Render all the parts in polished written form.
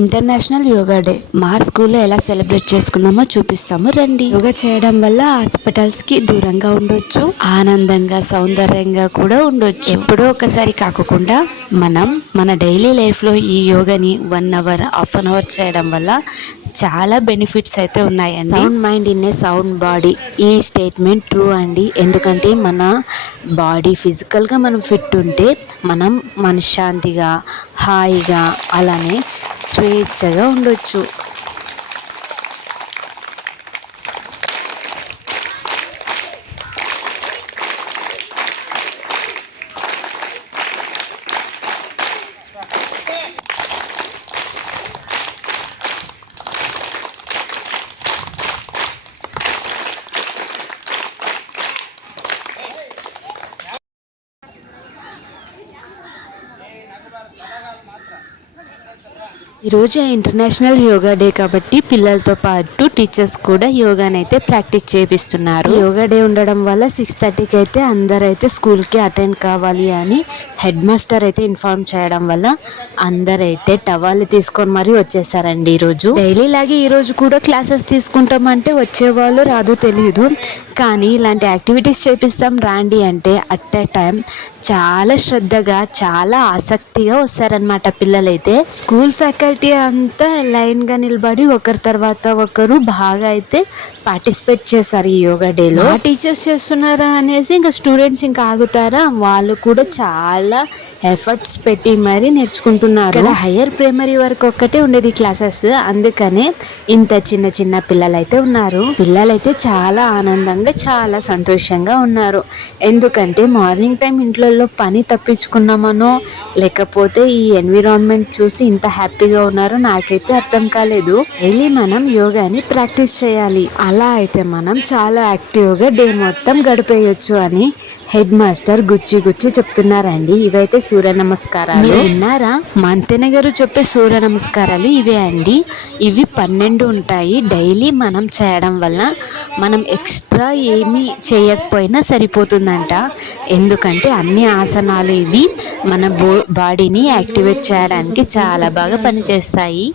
International yoga day మా స్కూల్లో ఎలా సెలబ్రేట్ చేసుకున్నామో చూపిస్తాము రండి. యోగా చేయడం వల్ల హాస్పిటల్స్ కి దూరంగా ఉండొచ్చు, ఆనందంగా సౌందర్యంగా కూడా ఉండొచ్చు. ఎప్పుడో ఒకసారి కాకుండా మనం మన డైలీ లైఫ్ లో ఈ యోగాని 1 అవర్ హాఫ్ అన్ అవర్ చేయడం వల్ల చాలా బెనిఫిట్స్ అయితే ఉన్నాయండి. Sound mind in a sound body, ఈ స్టేట్మెంట్ ట్రూ అండి. ఎందుకంటే మన బాడీ ఫిజికల్గా మనం ఫిట్ ఉంటే మనం మనశ్శాంతిగా హాయిగా అలానే స్వేచ్ఛగా ఉండొచ్చు. ఈరోజు ఇంటర్నేషనల్ యోగా డే కాబట్టి పిల్లలతో పాటు టీచర్స్ కూడా యోగానైతే ప్రాక్టీస్ చేపిస్తున్నారు. యోగా డే ఉండడం వల్ల 6:30కి అయితే అందరైతే స్కూల్కి అటెండ్ కావాలి అని హెడ్ మాస్టర్ అయితే ఇన్ఫార్మ్ చేయడం వల్ల అందరైతే టవాలు తీసుకొని మరీ వచ్చేసారండి. ఈరోజు డైలీ లాగే ఈరోజు కూడా క్లాసెస్ తీసుకుంటామంటే వచ్చేవాళ్ళు రాదు తెలియదు, కానీ ఇలాంటి యాక్టివిటీస్ చేపిస్తాం రాండి అంటే అట్ ఎ టైం చాలా శ్రద్ధగా చాలా ఆసక్తిగా వస్తారనమాట పిల్లలైతే. స్కూల్ ఫ్యాకల్టీ అంతా లైన్గా నిలబడి ఒకరి తర్వాత ఒకరు బాగా అయితే పార్టిసిపేట్ చేశారు ఈ యోగా డేలో. టీచర్స్ చేస్తున్నారా అనేసి ఇంకా స్టూడెంట్స్ ఇంకా ఆగుతారా, వాళ్ళు కూడా చాలా ఎఫర్ట్స్ పెట్టి మరీ నేర్చుకుంటున్నారు. ఇక్కడ హయ్యర్ ప్రైమరీ వరకు ఒక్కటే ఉండేది క్లాసెస్, అందుకనే ఇంత చిన్న చిన్న పిల్లలైతే ఉన్నారు. పిల్లలైతే చాలా ఆనందంగా చాలా సంతోషంగా ఉన్నారు. ఎందుకంటే మార్నింగ్ టైం ఇంట్లో పని తప్పించుకున్నామనో లేకపోతే ఈ ఎన్విరాన్మెంట్ చూసి ఇంత హ్యాపీగా ఉన్నారో నాకైతే అర్థం కాలేదు. డైలీ మనం యోగాని ప్రాక్టీస్ చేయాలి, అలా అయితే మనం చాలా యాక్టివ్గా డే మొత్తం గడిపేయచ్చు అని హెడ్ మాస్టర్ గుచ్చి చెప్తున్నారండి. ఇవైతే సూర్య నమస్కారాలు విన్నారా? మంతెన గారు చెప్పే సూర్య నమస్కారాలు ఇవే అండి. ఇవి 12 ఉంటాయి. డైలీ మనం చేయడం వల్ల మనం ఎక్స్ట్రా ఏమీ చేయకపోయినా సరిపోతుందంట. ఎందుకంటే అన్ని ఆసనాలు ఇవి మన బాడీని యాక్టివేట్ చేయడానికి చాలా బాగా పనిచేస్తాయి.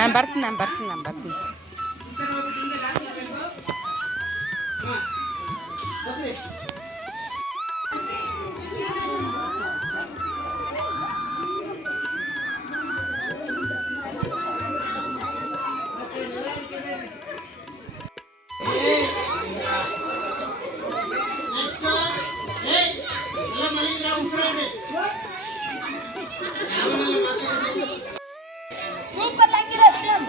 ನಾನು ಬರ್ತೀನಿ సూపర్ లంగిరస్యం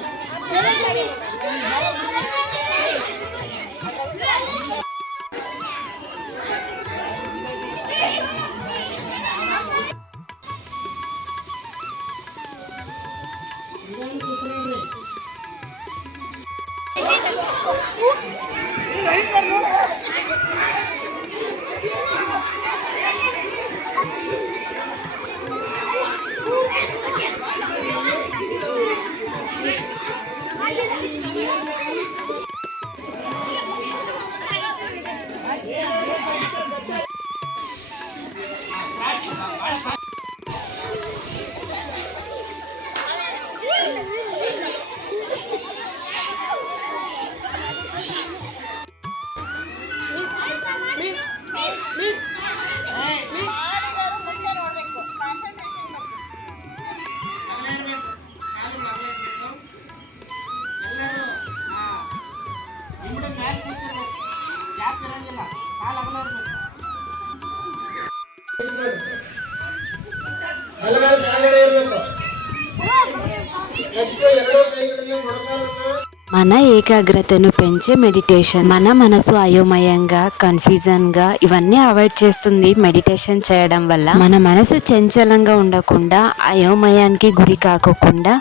మన ఏకాగ్రతను పెంచే మెడిటేషన్. మన మనసు అయోమయంగా కన్ఫ్యూజన్గా ఇవన్నీ అవాయిడ్ చేస్తుంది మెడిటేషన్ చేయడం వల్ల. మన మనసు చంచలంగా ఉండకుండా అయోమయానికి గురి కాకుండా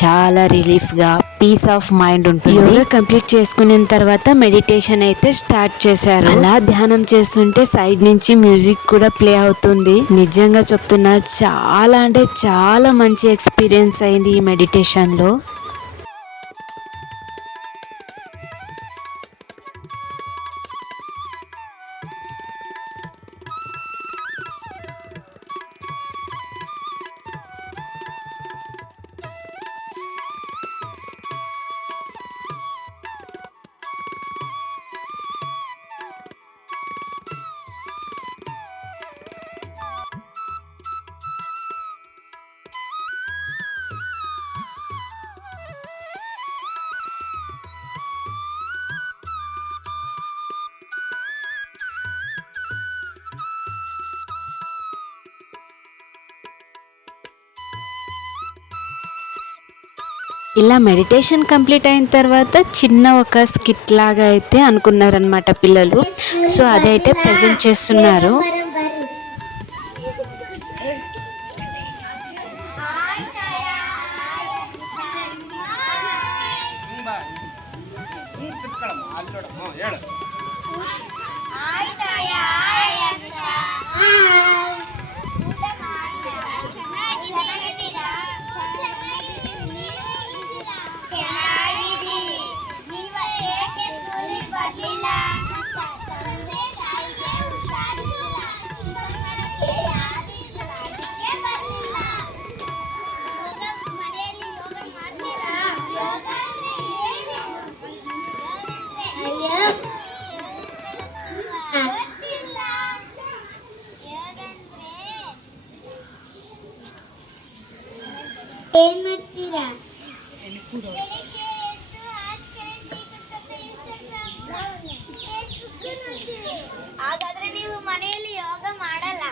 చాలా రిలీఫ్గా పీస్ ఆఫ్ మైండ్ ఉంటుంది. యోగా కంప్లీట్ చేసుకున్న తర్వాత మెడిటేషన్ అయితే స్టార్ట్ చేశారు. అలా ధ్యానం చేస్తుంటే సైడ్ నుంచి మ్యూజిక్ కూడా ప్లే అవుతుంది. నిజంగా చెప్తున్నా చాలా అంటే చాలా మంచి ఎక్స్పీరియన్స్ అయింది ఈ మెడిటేషన్ లో. ఇలా మెడిటేషన్ కంప్లీట్ అయిన తర్వాత చిన్న ఒక స్కిట్ లాగా అయితే అనుకున్నారనమాట పిల్లలు. సో అదైతే ప్రజెంట్ చేస్తున్నారు. ಏನ್ ಮಾಡ್ತೀರಾ? ಹಾಗಾದ್ರೆ ನೀವು ಮನೆಯಲ್ಲಿ ಯೋಗ ಮಾಡಲ್ಲ?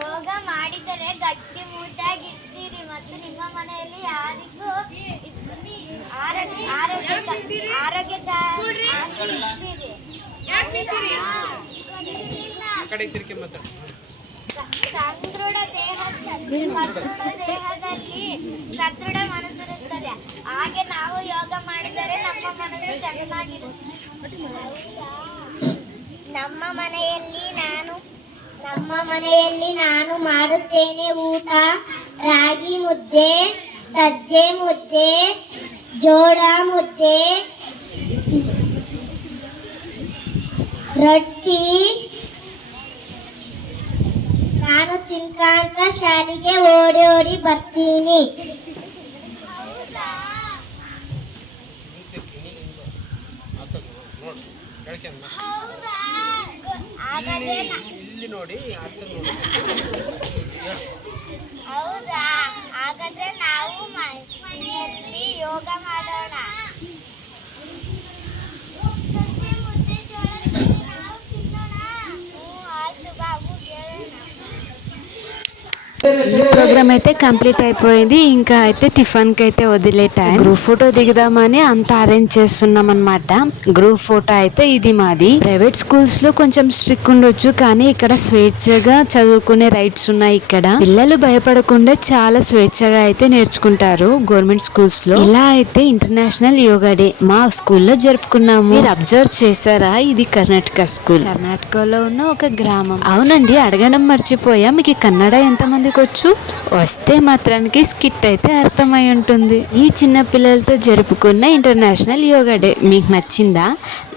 ಯೋಗ ಮಾಡಿದರೆ ಗಟ್ಟಿ ಮುದ್ದಾಗಿರ್ತೀರಿ ಮತ್ತು ನಿಮ್ಮ ಮನೆಯಲ್ಲಿ ಯಾರಿಗೂ ಸದೃಢ ದೇಹದಲ್ಲಿ ಸದೃಢ ಮನಸ್ಸಿರುತ್ತದೆ. ಹಾಗೆ ನಾವು ಯೋಗ ಮಾಡಿದರೆ ನಮ್ಮ ಮನಸ್ಸು ಚೆನ್ನಾಗಿರುತ್ತೆ. ನಮ್ಮ ಮನೆಯಲ್ಲಿ ನಾನು ಮಾಡುತ್ತೇನೆ ಊಟ. ರಾಗಿ ಮುದ್ದೆ, ಸಜ್ಜೆ ಮುದ್ದೆ, ಜೋಳ ಮುದ್ದೆ, ರೊಟ್ಟಿ. ನಾನು ತಿನ್ಕಾಂತ ಶಾಲೆಗೆ ಓಡಿ ಬರ್ತೀನಿ. ಹೌದಾ? ಹಾಗಾದ್ರೆ ನಾವು ಮನೆಯಲ್ಲಿ ಯೋಗ ಮಾಡೋಣ. ಆಯ್ತು ಬಾಬು, ಹೇಳೋಣ. ఈ ప్రోగ్రామ్ అయితే కంప్లీట్ అయిపోయింది. ఇంకా అయితే టిఫిన్కి అయితే వదిలే టైం. గ్రూప్ ఫోటో దిగుదామని అంతా అరేంజ్ చేస్తున్నాం అనమాట. గ్రూప్ ఫోటో అయితే ఇది మాది. ప్రైవేట్ స్కూల్స్ లో కొంచెం స్ట్రిక్ట్ ఉండొచ్చు, కానీ ఇక్కడ స్వేచ్ఛగా చదువుకునే రైట్స్ ఉన్నాయి. ఇక్కడ పిల్లలు భయపడకుండా చాలా స్వేచ్ఛగా అయితే నేర్చుకుంటారు గవర్నమెంట్ స్కూల్స్ లో. ఇలా అయితే ఇంటర్నేషనల్ యోగా డే మా స్కూల్లో జరుపుకున్నాము. మీరు అబ్జర్వ్ చేశారా? ఇది కర్ణాటక స్కూల్. కర్ణాటకలో ఉన్న ఒక గ్రామం. అవునండి, అడగడం మర్చిపోయా, మీకు కన్నడ ఎంతమందికి వచ్చు? వస్తే మాత్రానికి స్కిట్ అయితే అర్థమై ఉంటుంది. ఈ చిన్న పిల్లలతో జరుపుకున్న ఇంటర్నేషనల్ యోగా డే మీకు నచ్చిందా?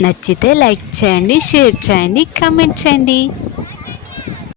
నచ్చితే లైక్ చేయండి, షేర్ చేయండి, కామెంట్ చేయండి.